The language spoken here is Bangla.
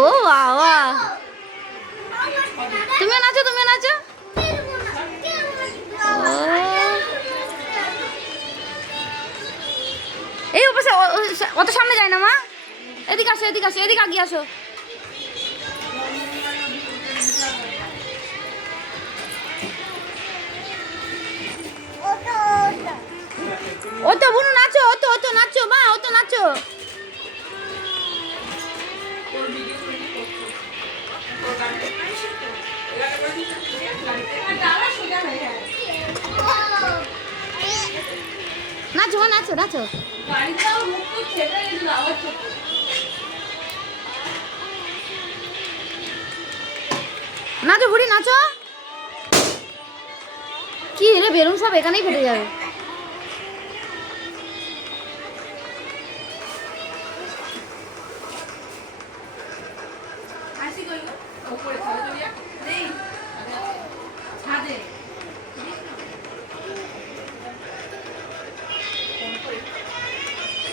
ও বাবা, তুমিও নাচো, তুমিও নাচো। এই উপরে অত সামনে যায় না মা, এদিকে আসো, এদিকে আসো, এদিকে আগিয়ে আসো। ও তো বুনু নাচো, ও তো নাচো মা, ও তো নাচো। নাচো মা, নাচো নাচো। নাচো বুড়ি নাচো। কি রে, বেলুন সব এখানেই ফেটে যাবে।